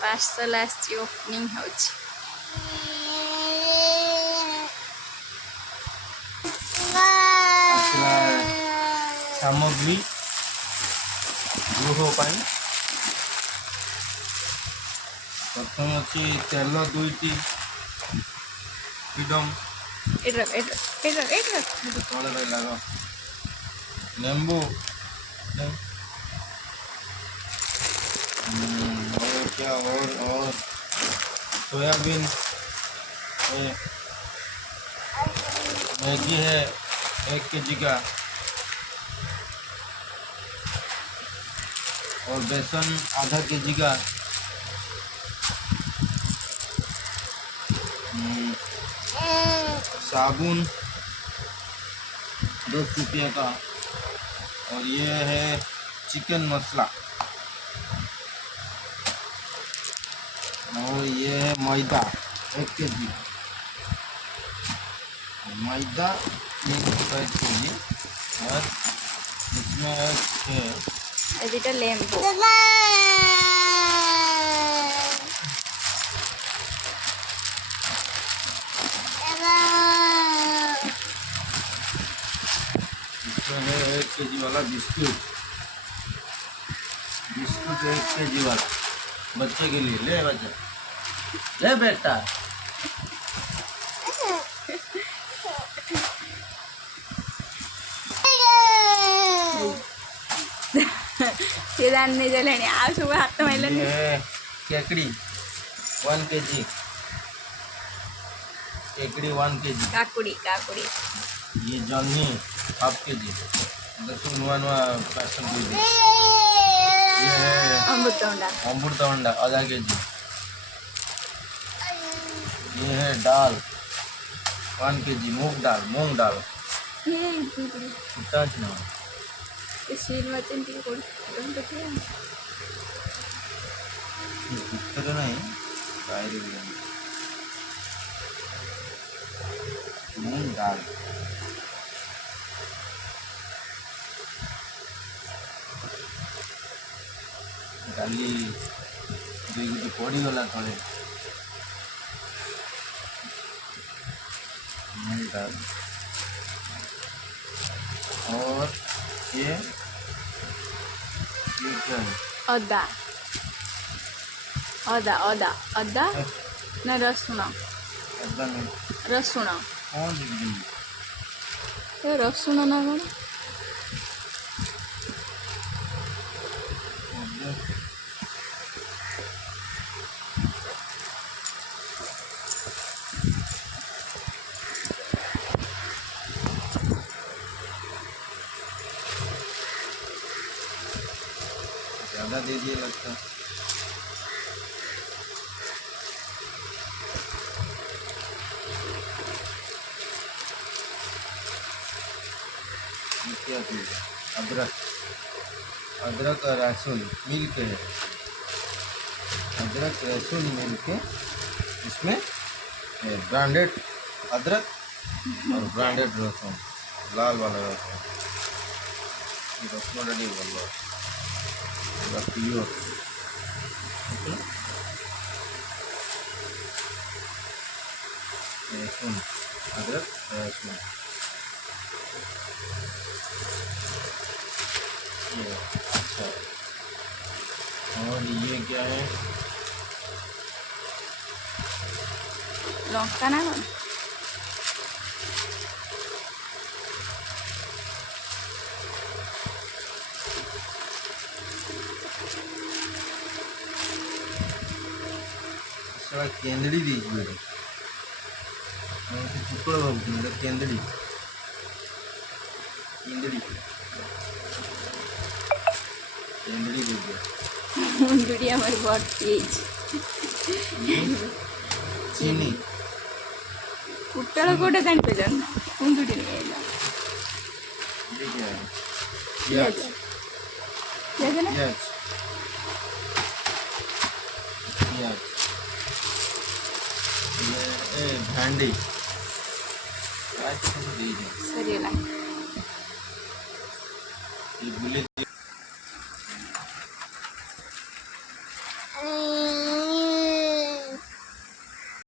parcel आसी opening हो सामग्री गृह प्रथम अच्छी तेल दुईटी फ्रीडम तले रहा लेंबू और क्या और सोयाबीन मैगी है 1 kg का और बेसन आधा kg का साबुन 10 रुपये का और ये है चिकन मसाला और ये है मैदा 1 kg मैदा 1 kg और इसमें है लेंबू इसमें है 1 kg वाला बिस्कुट 1 kg वाला बच्चे के लिए ले बच्चा ले बेटा नहीं जले आ सब हाथ में केकड़ी 1 kg केकड़ी 1 kg काकुड़ी काकुड़ी ये जन्नी 1/2 kg देखो नुआ नुआ पैसन ये अमृतभंडा आधा kg ये है दाल 1 kg मूंग दाल कितना ना तो नहीं मूंग दाल डाली दुई गुटी पड़गला तले मूंग दाल और ये क्या है अदा अदा अदा अदा ना रसुण अदा नहीं रसुण कौन ये रसुण ना कौन ज़्यादा दे दिए लगता क्या चीज़ अदरक अदरक और लहसुन मिल के है अदरक लहसुन मिल के इसमें ब्रांडेड अदरक और ब्रांडेड लहसुन लाल वाला लहसुन रसुन रेडी बोलो प्योर लहसुन अदरक लहसुन अच्छा और ये क्या है लंका ना कौन सारा केंदड़ी दी मेरे टुकड़ा भावती मेरा केंदड़ी केंदड़ी केंदड़ी दे दिया मुंडुड़ी हमारी बहुत तेज चीनी पुट्टड़ कोटे जान पे जान मुंडुड़ी नहीं है ये क्या है प्याज प्याज है ना प्याज प्याज ये भेंडी प्याज कैसे दी जाए सरियला